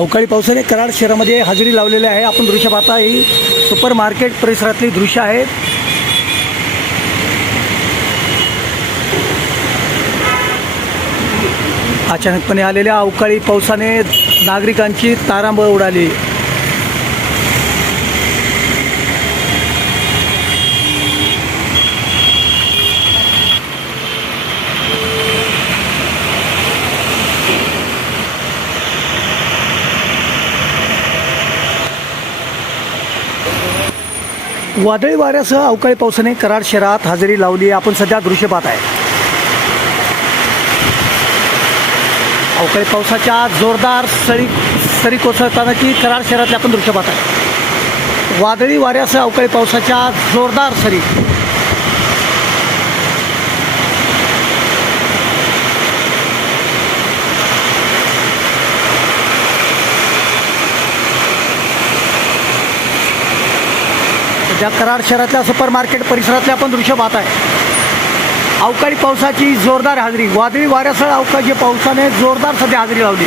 अवकाळी पावसाने कराड शहरामध्ये हजेरी लावलेली आहे. आपण दृश्य पाहता ही सुपर मार्केट परिसरातली दृश्य आहेत अचानकपणे आलेल्या अवकाळी पावसाने नागरिकांची तारांबळ उडाली. वादळी वाऱ्यासह अवकाळी पावसाने कराड शहरात हजेरी लावली आहे. आपण सध्या दृश्य पाहत आहे. अवकाळी पावसाच्या जोरदार सरी सरी कोसळतानाची कराड शहरातले आपण दृश्य पाहत आहे. वादळी वाऱ्यासह अवकाळी पावसाच्या जोरदार सरी. या कराड शहरातल्या सुपर मार्केट परिसरातल्या आपण दृश्य पाहत आहे. अवकाळी पावसाची जोरदार हजेरी. वादळी वाऱ्यासह अवकाळी पावसाने जोरदार सध्या हजेरी लावली.